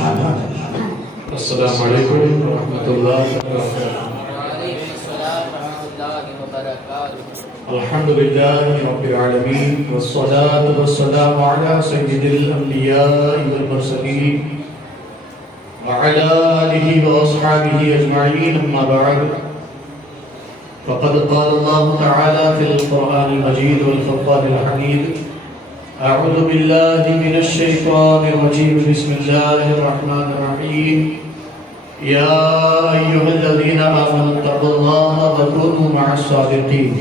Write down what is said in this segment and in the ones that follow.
السلام علیکم ورحمۃ اللہ وبرکاتہ۔ الحمد للہ رب العالمین والصلاة والسلام علی سید الانبیاء والمرسلین وعلى آلہ واصحابہ اجمعین، اما بعد فقد قال اللہ تعالی فی القرآن المجید والفرقان الحمید: اعوذ باللہ من الشیطان الرجیم، بسم اللہ الرحمن الرحیم، یا ایہا الذین آمنوا اتقوا اللہ وکونوا مع الصادقین۔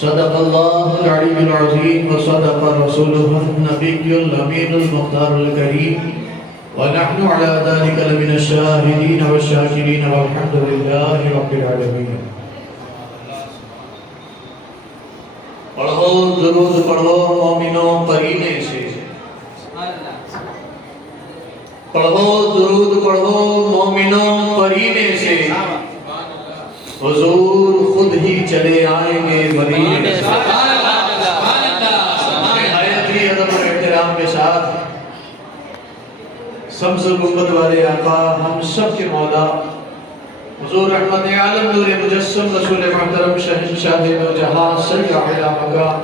صدق اللہ العلی العظیم وصدق رسولہ النبی الامین المختار الکریم، ونحن على ذلك لمن الشاهدين والشاكرين والحمد لله رب العالمين۔ پڑھو درود پڑھو مومنوں قرینے سے، پڑھو درود پڑھو مومنوں قرینے سے، حضور خود ہی چلے آئیں گے مدینے سے۔ نہایت ہی ادب اور احترام کے ساتھ سمس گنبد والے آقا، ہم سب کے مولا حضور رحمت عالم نور مجسم رسول محترم شہنشاہ دو جہاں صلی علی مقام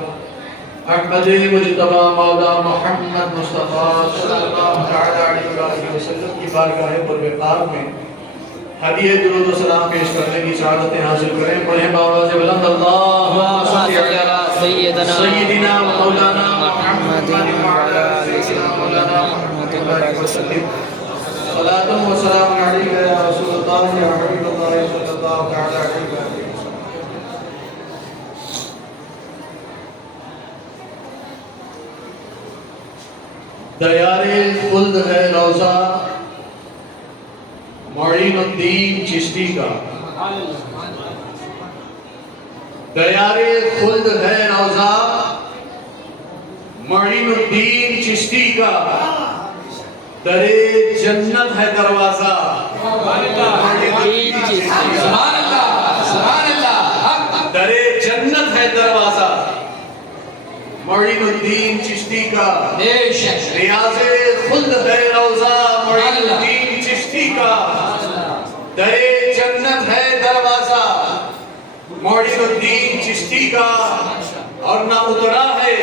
احمد مجتبی مولا محمد مصطفیٰ صلی اللہ علیہ وسلم کی بارگاہ پروقار میں ہدیہ درود و سلام پیش کرنے کی سعادتیں حاصل کریں۔ پڑھیں بآواز بلند: اللہم صلی علی سیدنا مولانا محمد وعلی سیدنا مولانا محمد وسلم۔ صلاۃ و سلام علیک یا رسول اللہ یا حبیب اللہ صلی اللہ علیہ وسلم۔ دیار خلد ہے روضہ معین الدین چشتی کا، دیار خلد ہے روضہ معین الدین چشتی کا، در جنت ہے دروازہ در جنت ہے دروازہ معین الدین چشتی کا، ریاض خلد ہے روضہ معین الدین چشتی کا، در جنت ہے دروازہ معین الدین چشتی کا، اور نہ اترا ہے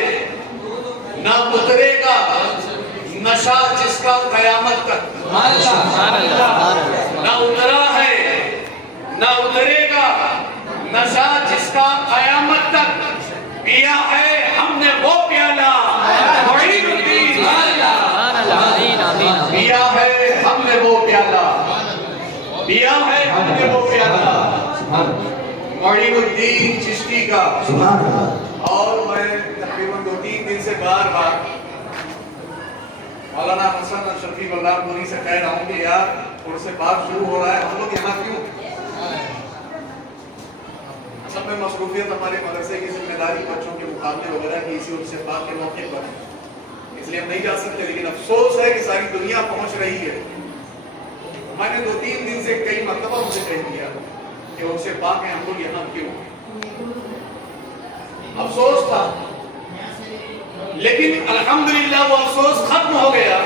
نہ اترے گا نشہ جس کا قیامت تک، نہ اترا ہے نہ اترے گا نشہ جس کا قیامت تک، پیا ہے ہم نے وہ پیالہ معین الدین، پیا ہے ہم نے وہ پیالہ، پیا ہے ہم نے وہ پیالہ معین الدین چشتی کا۔ اور میں تقریباً 2-3 دن سے بار بار مولانا حسن اشرفی اللہ پوری سے کہہ رہا ہوں کہ یار عرص پاک شروع ہو رہا ہے، ہم لوگ یہاں کیوں؟ اصل میں مصروفیت ہمارے مدرسے کی ذمہ داری بچوں کے مقابلے وغیرہ کی اسی عرص پاک کے موقع پر ہے، اس لیے ہم نہیں جا سکتے، لیکن افسوس ہے کہ ساری دنیا پہنچ رہی ہے۔ میں نے 2-3 دن سے کئی مرتبہ مجھے کہہ دیا کہ عرص پاک ہے، ہم لوگ یہاں کیوں؟ افسوس تھا، لیکن الحمدللہ وہ افسوس ختم ہو گیا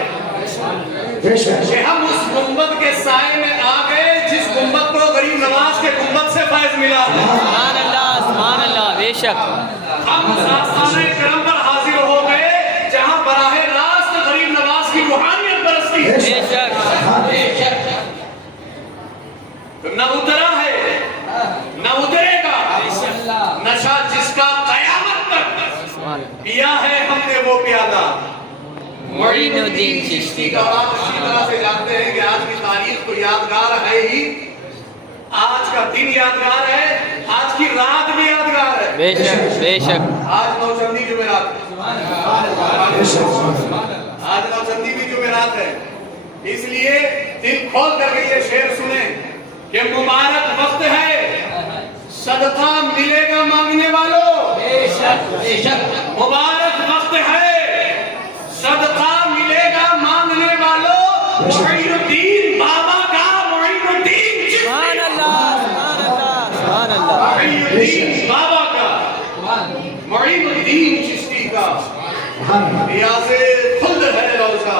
کہ ہم اس گنبد کے سائے میں آ گئے جس گنبد کو غریب نواز کے گنبد سے فیض ملا۔ سبحان اللہ، سبحان اللہ، بے شک ہم آستانہ کرم پر حاضر ہو گئے جہاں براہ راست غریب نواز کی روحانیت برستی ہے۔ بے شک نہ اترا ہے نہ اترے گا نشہ جس کا قیامت تک، پیا ہے ہم نے وہ پیالہ معین الدین چشتی کا۔ آپ اسی طرح سے جانتے ہیں کہ آج کی تاریخ تو یادگار ہے ہی، آج کا دن یادگار ہے، آج کی رات بھی یادگار ہے۔ بے شک بے شک آج نوچندی جمعرات ہے، آج نوچندی بھی جمعرات ہے، اس لیے دل کھول کر کے یہ شعر سنیں کہ مبارک وقت ہے صدقہ ملے گا مانگنے والوں، مبارک وقت ہے صدقہ ملے گا مانگنے والوں، معین الدین بابا کا معین الدین سبحان اللہ، سبحان اللہ، سبحان اللہ، معین الدین بابا کا معین الدین چشتی کا، ریاض خلد ہے روضہ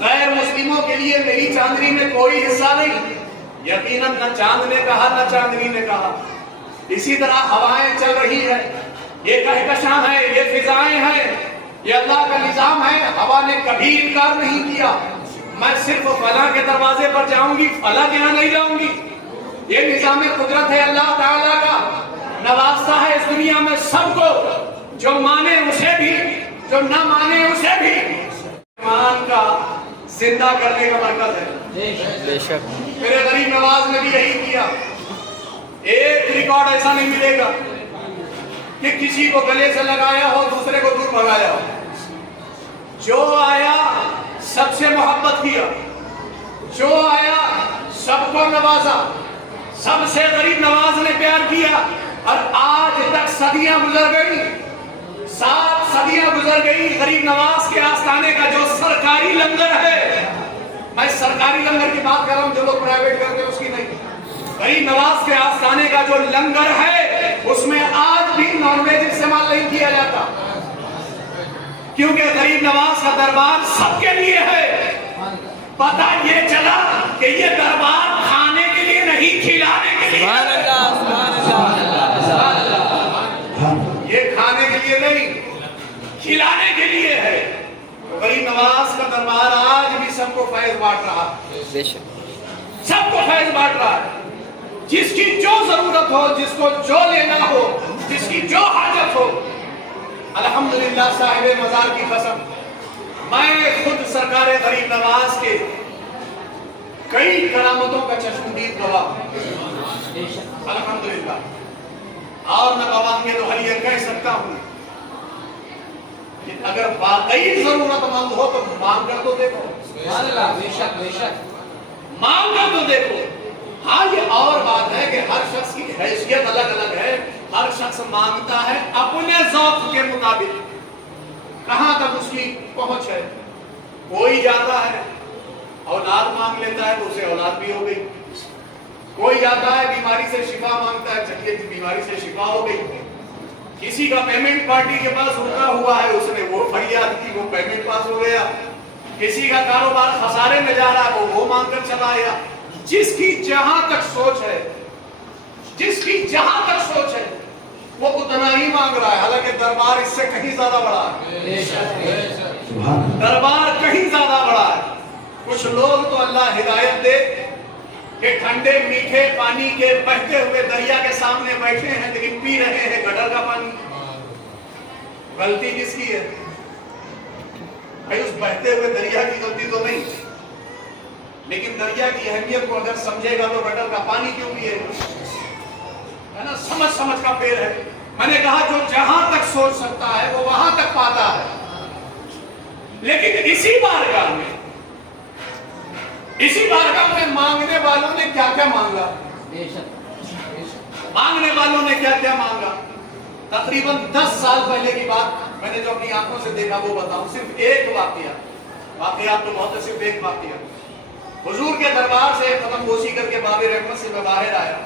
غیر مسلموں کے لیے میری چاندنی میں کوئی حصہ نہیں. یقیناً نہ چاند نے کہا نہ چاندنی نے کہا. اسی طرح ہوائیں چل رہی ہے, یہ کہکشاں ہے, یہ فضائیں ہیں, یہ اللہ کا نظام ہے. ہوا نے کبھی انکار نہیں کیا میں صرف فلاں کے دروازے پر جاؤں گی, فلاں کے یہاں نہیں جاؤں گی. یہ نظام قدرت ہے اللہ تعالیٰ کا, نوازتا ہے اس دنیا میں سب کو, جو مانے اسے بھی, جو نہ مانے اسے بھی. ایمان کا زندہ کرنے کا مرکز ہے. بے شک میرے غریب نواز نے بھی یہی کیا. ایک ریکارڈ ایسا نہیں ملے گا کہ کسی کو گلے سے لگایا ہو دوسرے کو دور بھگایا ہو. جو آیا سب سے محبت کیا, جو آیا سب کو نوازا, سب سے غریب نواز نے پیار کیا. اور آج تک صدیاں گزر گئی, 7 صدیاں گزر گئی, غریب نواز کے آستانے کا جو سرکاری لنگر ہے, میں سرکاری لنگر کی بات کر رہا ہوں, جو لوگ پرائیویٹ کرتے ہیں اس کی نہیں. غریب نواز کے آستانے کا جو لنگر ہے اس میں آج بھی نان ویج استعمال نہیں کیا جاتا, کیونکہ غریب نواز کا دربار سب کے لیے ہے. پتہ یہ چلا کہ یہ دربار کھانے کے لیے نہیں, کھلانے کے لیے. سبحان اللہ, سبحان اللہ. یہ کھانے کے لیے نہیں, کھلانے کے لیے ہے. غریب نواز کا دربار آج بھی سب کو فیض بانٹ رہا ہے, بے شک سب کو فیض بانٹ رہا ہے. جس کی جو ضرورت ہو, جس کو جو لینا ہو, جس کی جو حاجت ہو. الحمدللہ صاحب مزار کی قسم, میں خود سرکار غریب نواز کے کئی کرامتوں کا چشمدید گواہ ہوں الحمدللہ. اور میں گواہ کے تو یہ کہہ سکتا ہوں کہ اگر واقعی ضرورت مند ہو تو مانگ کر تو دیکھو, مانگ کر تو دیکھو. ہاں یہ اور بات ہے کہ ہر شخص کی حیثیت الگ الگ ہے, ہر شخص مانگتا ہے اپنے ذوق کے مطابق, کہاں تک اس کی پہنچ ہے. کوئی جاتا ہے اولاد مانگ لیتا ہے تو اسے اولاد بھی ہو گئی, کوئی جاتا ہے بیماری سے شفا مانگتا ہے, چلیے بیماری سے شفا ہو گئی. کسی کا پیمنٹ پارٹی کے پاس رکا ہوا ہے, اس نے وہ فریاد کی, وہ پیمنٹ پاس ہو گیا. کسی کا کاروبار خسارے میں جا رہا ہے, وہ مانگ کر چلا آیا. جس کی جہاں تک سوچ ہے, جس کی جہاں تک سوچ ہے وہ اتنا ہی مانگ رہا ہے. حالانکہ دربار اس سے کہیں زیادہ بڑا ہے, دربار کہیں زیادہ بڑا ہے. کچھ لوگ تو اللہ ہدایت دے کہ ٹھنڈے میٹھے پانی کے بہتے ہوئے دریا کے سامنے بیٹھے ہیں لیکن پی رہے ہیں گٹر کا پانی. غلطی کس کی ہے بھائی؟ اس بہتے ہوئے دریا کی غلطی تو نہیں, لیکن دریا کی اہمیت کو اگر سمجھے گا تو گٹر کا پانی کیوں پیے گا, ہے نا. سمجھ سمجھ کا پیر ہے. میں نے کہا جو جہاں تک سوچ سکتا ہے وہ وہاں تک پاتا ہے. لیکن اسی بارگاہ میں مانگنے والوں نے کیا کیا مانگا, مانگنے والوں نے کیا کیا مانگا. تقریباً 10 سال پہلے کی بات میں نے جو اپنی آنکھوں سے دیکھا وہ بتاؤں. صرف ایک واقعات تو بہت ہے, صرف ایک واقعہ. حضور کے دربار سے ختم بوسی کر کے باب رحمت سے میں باہر آیا,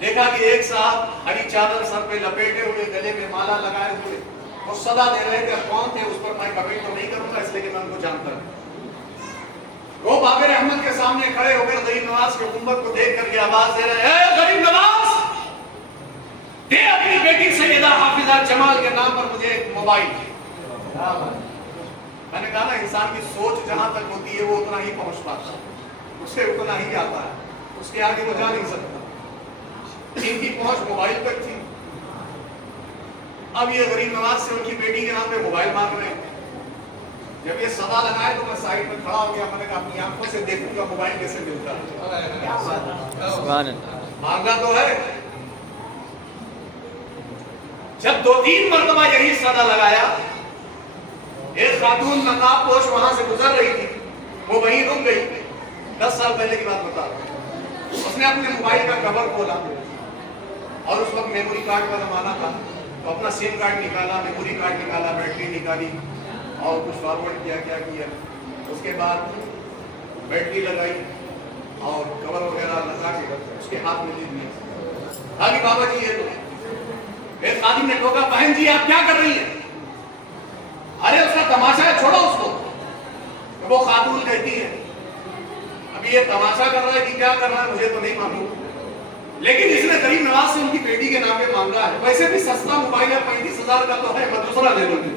دیکھا کہ ایک صاحب ہری چادر سر پہ لپیٹے ہوئے, گلے میں مالا لگائے ہوئے, وہ صدا دے رہے تھے. کون تھے اس پر میں کمنٹ تو نہیں کروں گا اس لیے کہ میں ان کو جانتا ہوں. وہ باب رحمت کے سامنے کھڑے ہو کر غریب نواز کی حکومت کو دیکھ کر کے آواز دے رہے ہیں, اے غریب نواز, دے اپنی بیٹی سیدہ حافظہ جمال کے نام پر مجھے ایک موبائل. میں نے کہا نا, انسان کی سوچ جہاں تک ہوتی ہے وہ اتنا ہی پہنچ پاتا ہے, اسے اتنا ہی آتا ہے, اس کے آگے وہ جا نہیں سکتا. ان کی پہنچ موبائل تک تھی. اب یہ غریب نواز سے ان کی بیٹی کے نام پہ موبائل مانگ رہے ہیں. جب یہ صدا لگائے تو میں سائڈ میں کھڑا ہو گیا. میں نے کہا اپنی آنکھوں سے دیکھوں گا موبائل کیسے ملتا ہے. سبحان اللہ. مانگا تو ہے. جب 2-3 مرتبہ یہی صدا لگایا, ایک خاتون نقاب پوش وہاں سے گزر رہی تھی, وہ وہیں رک گئی. 10 سال پہلے کی بات بتا رہا ہوں. اس نے اپنے موبائل کا کور کھولا اور اس وقت میموری کارڈ کا زمانہ تھا, تو اپنا سم کارڈ نکالا, میموری کارڈ نکالا, بیٹری نکالی اور کچھ فارورڈ کیا. اس کے بعد بیٹری لگائی اور کور وغیرہ لگا کے اس کے ہاتھ میں دے دیا. آگے بابا جی یہ تو ایک خادم نے ٹوکا, بہن جی آپ کیا کر رہی ہیں؟ ارے اس کا تماشا ہے, چھوڑو اس کو. تو وہ خاتون کہتی ہے ابھی یہ تماشا کر رہا ہے کہ کیا کر رہا ہے مجھے تو نہیں معلوم، لیکن اس نے غریب نواز سے ان کی بیٹی کے نام پہ مانگا ہے، ویسے بھی سستا موبائل ہے 35,000 کا تو ہے، میں دوسرا دے دوں گی،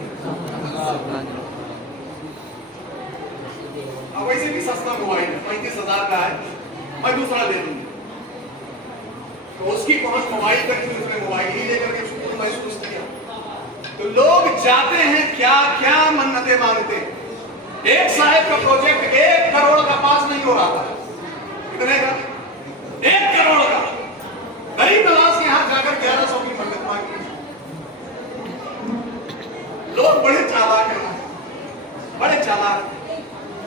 ویسے بھی سستا موبائل ہے 35,000 کا ہے، میں دوسرا دے دوں گی۔ تو اس کی پہنچ موبائل تک تھی، اس نے موبائل ہی لے کر کے سکون محسوس کیا۔ تو لوگ جاتے ہیں کیا کیا منتیں مانگتے ہیں۔ ایک صاحب کا پروجیکٹ 1 کروڑ کا پاس نہیں ہو رہا تھا، کتنے کا؟ 1 کروڑ کا، غریب نواز کے یہاں جا کر 1100 کی منت مانگی۔ لوگ بڑے چالاک ہیں، بڑے چالاک۔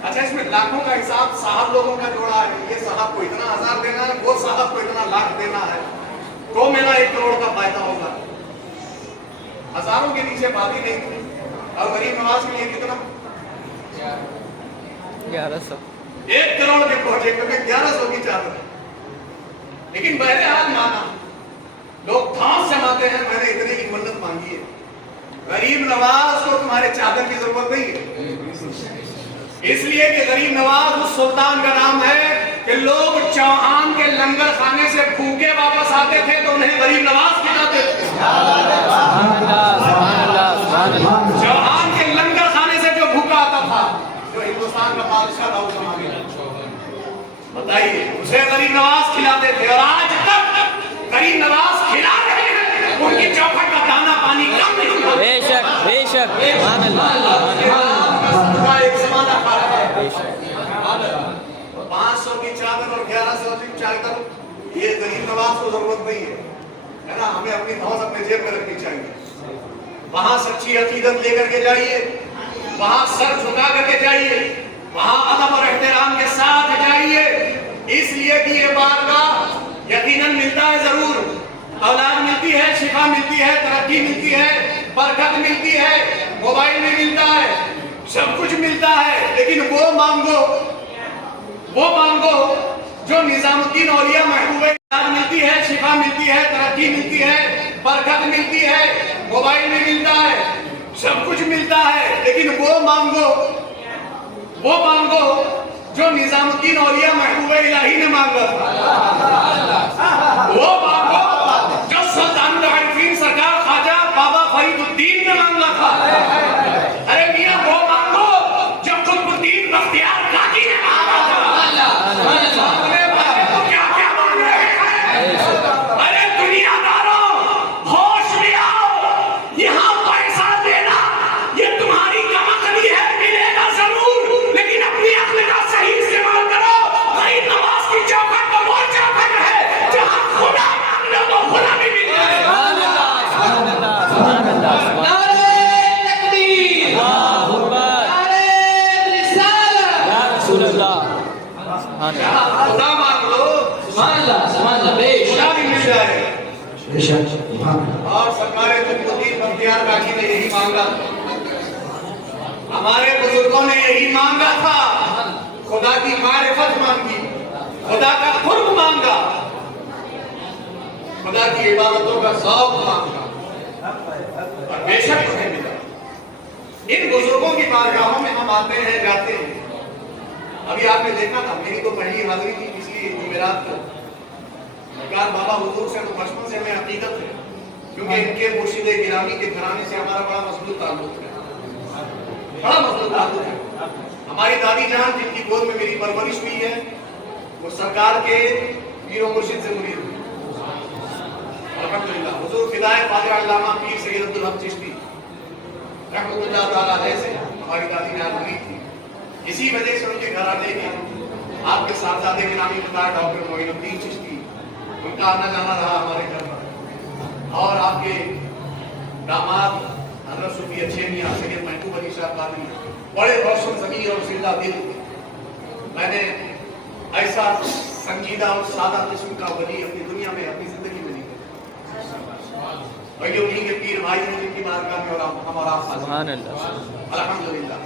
اچھا اس میں لاکھوں کا حساب صاحب لوگوں کا جوڑا ہے، یہ صاحب کو اتنا 1000 دینا ہے، وہ صاحب کو اتنا لاکھ دینا ہے، تو میرا 1 کروڑ کا فائدہ ہوگا۔ ہزاروں کے نیچے بات ہی نہیں تھی، اور غریب نواز کے لیے کتنا؟ 1100 1 کروڑ کے پروجیکٹ میں 1100 کی چادر۔ لیکن بہرحال مانا، لوگ دھانس جماتے ہیں میں نے اتنے کی منت مانگی ہے۔ غریب نواز کو تمہارے چادر کی ضرورت نہیں ہے، اس لیے کہ غریب نواز اس سلطان کا نام ہے کہ لوگ چوہان کے لنگر خانے سے بھوکے واپس آتے تھے تو انہیں غریب نواز کھلاتے تھے۔ چوہان کے لنگر خانے سے جو بھوکا آتا تھا، جو ہندوستان کا بادشاہ تھا اس زمانے میں، بتائیے اسے غریب نواز کھلاتے تھے، اور آج تک غریب نواز کھلا رہے ہیں، ان کی چوکھٹ کا دانا پانی کم نہیں ہوا۔ بے شک بے شک، سبحان اللہ، ایک زمانہ کھا رہا ہے 500 کی چادر اور 1100 کی چادر، یہ غریب نواز کو ضرورت نہیں ہے نا، ہمیں اپنی دھوس اپنے جیب میں رکھنی چاہیے۔ وہاں سچی عقیدت لے کر کے جائیے، وہاں سر جھکا کر کے جائیے، وہاں ادب اور احترام کے ساتھ جائیے، اس لیے کہ یہ بارگاہ یقیناً ملتا ہے ضرور، اولاد ملتی ہے، شفا ملتی ہے، ترقی ملتی ہے، برکت ملتی ہے، موبائل میں ملتا ہے، سب کچھ ملتا ہے، لیکن وہ مانگو جو نظام الدین اولیاء محبوب اولاد ملتی ہے، شفا ملتی ہے، ترقی ملتی ہے، برکت ملتی ہے، موبائل میں ملتا ہے، سب کچھ ملتا ہے، لیکن وہ مانگو جو نظام الدین اولیاء محبوب الہی نے مانگا تھا، وہ مانگو جو سلطان العارفین سرکار خواجہ بابا فرید الدین نے مانگا تھا۔ ارے میاں وہ مانگو جو قطب الدین بختیار کاکی نے مانگا تھا۔ کیا کیا مانگ رہے ہیں؟ ارے دنیا داروں ہوش میں آؤ، یہاں پیسہ دینا یہ تمہاری کمقلی ہے، ملے گا ضرور، لیکن اپنی عقل کا صحیح استعمال کرو۔ غریب نواز کی چوکھٹ تو وہ چوکھٹ ہے جہاں خدا مانگ لو تو خدا بھی مل جائے۔ خدا مانگ لو، خدا بھی مل جائے۔ اور سرکار قطب الدین بختیار کاکی نے یہی مانگا، ہمارے بزرگوں نے یہی مانگا تھا، خدا کی معرفت مانگی، خدا کا قرب مانگا، خدا کی عبادتوں کا ذوق مانگا، اور بے شک انہیں ملا۔ ان بزرگوں کی بارگاہوں میں ہم آتے ہیں، جاتے ہیں۔ ابھی آپ نے دیکھا تھا، میری تو پہلی حاضری تھی پچھلی جمعرات کو، سرکار بابا حضور سے تو بچپن سے میں عقیدت ہے، کیونکہ ان کے مرشد گرامی کے گھرانے سے ہمارا بڑا مضبوط تعلق ہے، بڑا مضبوط تعلق ہے۔ ہماری دادی جان جن کی گود میں میری پرورش ہوئی ہے، وہ سرکار کے پیر و مرشد سے مرید ہوئی، الحمدللہ۔ حضور فدائے خواجہ علامہ پیر سید عبدالحق چشتی رحمۃ اللہ تعالیٰ علیہ سے ہماری دادی جان مرید تھی، اسی وجہ سے ان کے گھر آنے کی آپ کے صاحبزادے کے نامی بتایا ڈاکٹر معین الدین چشتی، ان کا آنا جانا رہا ہمارے گھر پر، اور آپ کے داماد حضرت صوفی اچھے میاں سید محبوب علی شاہ قادری بڑے روشن ضمیر اور زندہ دل تھے۔ میں نے ایسا سنجیدہ اور سادہ قسم کا ولی اپنی دنیا میں اپنی زندگی میں نہیں دیکھا۔ ولی انہیں کے پیر بھائی ہیں جن کی بارگاہ میں ہم اور آپ سبحان اللہ، الحمدللہ۔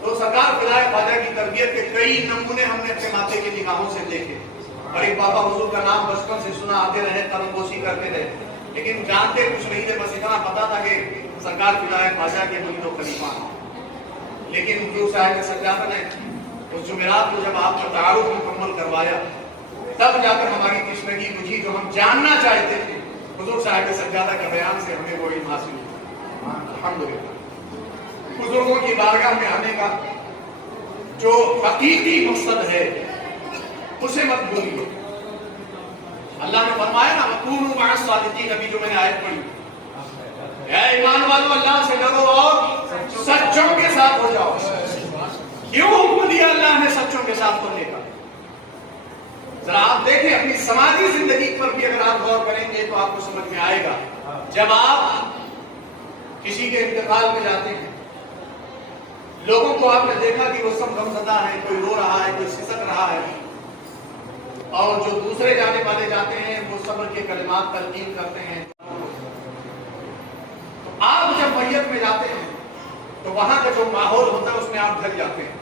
تو سرکار فدائے خواجہ کی تربیت کے کئی نمونے ہم نے اپنے ماتے کی نگاہوں سے دیکھے، اور ایک بابا حضور کا نام بچپن سے سنا، آتے رہے، قلم بوسی کرتے رہے، لیکن جانتے کچھ نہیں تھے، بس اتنا پتا تھا کہ سرکار فدائے خواجہ کے مرید و خلیفہ ہیں۔ لیکن حضور صاحب سجادہ نے اس جمعرات کو جب آپ کا تعارف مکمل کروایا تب جا کر ہماری تشنگی بجھی جو ہم جاننا چاہتے تھے حضور صاحب سجادہ کا بیان سے ہمیں وہ علم حاصل ہوا الحمدللہ بزرگوں کی بارگاہ میں آنے کا جو حقیقی مقصد ہے اسے مت بھولیے اللہ نے فرمایا نا وَكُونُوا مَعَ الصَّادِقِينَ ابھی جو میں نے آیت پڑھی اے ایمان والو اللہ سے ڈرو اور سچوں کے ساتھ ہو جاؤ کیوں حکم دیا اللہ نے سچوں کے ساتھ ہونے کا ذرا آپ دیکھیں اپنی سماجی زندگی پر بھی اگر آپ غور کریں گے تو آپ کو سمجھ میں آئے گا جب آپ کسی کے انتقال میں جاتے ہیں لوگوں کو آپ نے دیکھا کہ وہ سب غمزدہ ہیں کوئی رو رہا ہے کوئی سسک رہا ہے اور جو دوسرے جانے والے جاتے ہیں وہ صبر کے کلمات تلقین کرتے ہیں تو آپ جب میت میں جاتے ہیں تو وہاں کا جو ماحول ہوتا ہے اس میں آپ ڈھک جاتے ہیں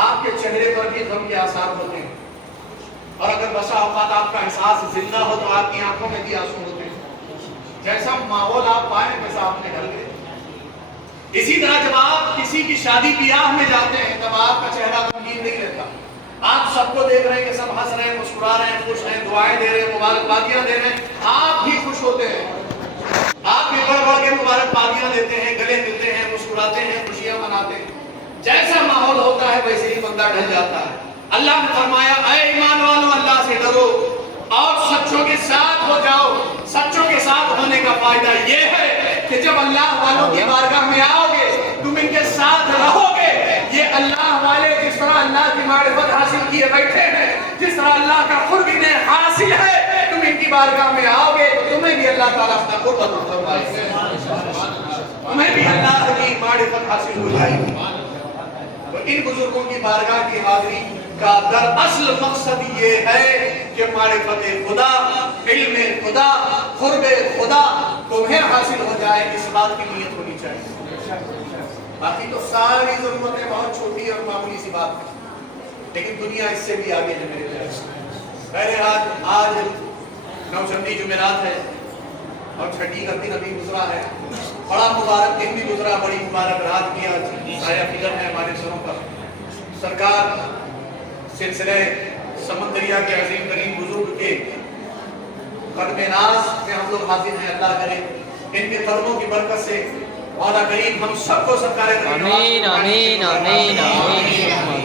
آپ کے چہرے پر بھی غم کے آثار ہوتے ہیں اور اگر بسا اوقات آپ کا احساس زندہ ہو تو آپ کی آنکھوں میں بھی آنسو ہوتے ہیں جیسا ماحول آپ پائیں ویسا آپ نے ڈھل گئے اسی طرح جب آپ کسی کی شادی بیاہ میں جاتے ہیں تب آپ کا چہرہ غمگین نہیں رہتا آپ سب کو دیکھ رہے ہیں کہ سب ہنس رہے ہیں مسکرا رہے ہیں خوش ہیں دعائیں دے رہے ہیں مبارکبادیاں دے رہے ہیں آپ بھی خوش ہوتے ہیں آپ بھی بڑھ بڑھ کے مبارکبادیاں دیتے ہیں گلے ملتے ہیں مسکراتے ہیں خوشیاں مناتے ہیں جیسا ماحول ہوتا ہے ویسے ہی بندہ ڈھل جاتا ہے اللہ نے فرمایا اے ایمان والو اللہ سے ڈرو اور سچوں کے ساتھ ہو جاؤ سچوں کے ساتھ ہونے کا فائدہ یہ ہے کہ جب اللہ والوں کی بارگاہ میں آؤ گے تم ان کے ساتھ رہو گے یہ اللہ والے جس طرح اللہ کی معرفت حاصل کیے بیٹھے ہیں جس طرح اللہ کا قرب انہیں حاصل ہے تم ان کی بارگاہ میں آؤ گے تو تمہیں بھی اللہ تعالیٰ اپنا قرب عطا فرمائے گا تمہیں بھی اللہ کی معرفت حاصل ہو جائے گی تو ان بزرگوں کی بارگاہ کی حاضری کا در اصل مقصد یہ ہے کہ معرفت خدا علم خدا قرب خدا تمہیں حاصل ہو جائے اس بات کی نیت ہونی چاہیے باقی تو ساری ضرورتیں بہت چھوٹی اور معمولی سی بات ہے لیکن دنیا اس سے بھی آگے ہے میرے پیارے بہرحال آج نوچندی جمعرات ہے اور چھٹی کا دن ابھی گزرا ہے بڑا مبارک دن بھی گزرا بڑی مبارک رات بھی آج سایہ فکر ہے ہمارے سروں پر سرکار سلسلے سمندریہ کے عظیم ترین بزرگ کے قدم ناز میں ہم لوگ حاضر ہیں اللہ کرے ان کے قدموں کی برکت سے مولا کریم ہم سب کو سرکار آمین آمین آمین آمین آمین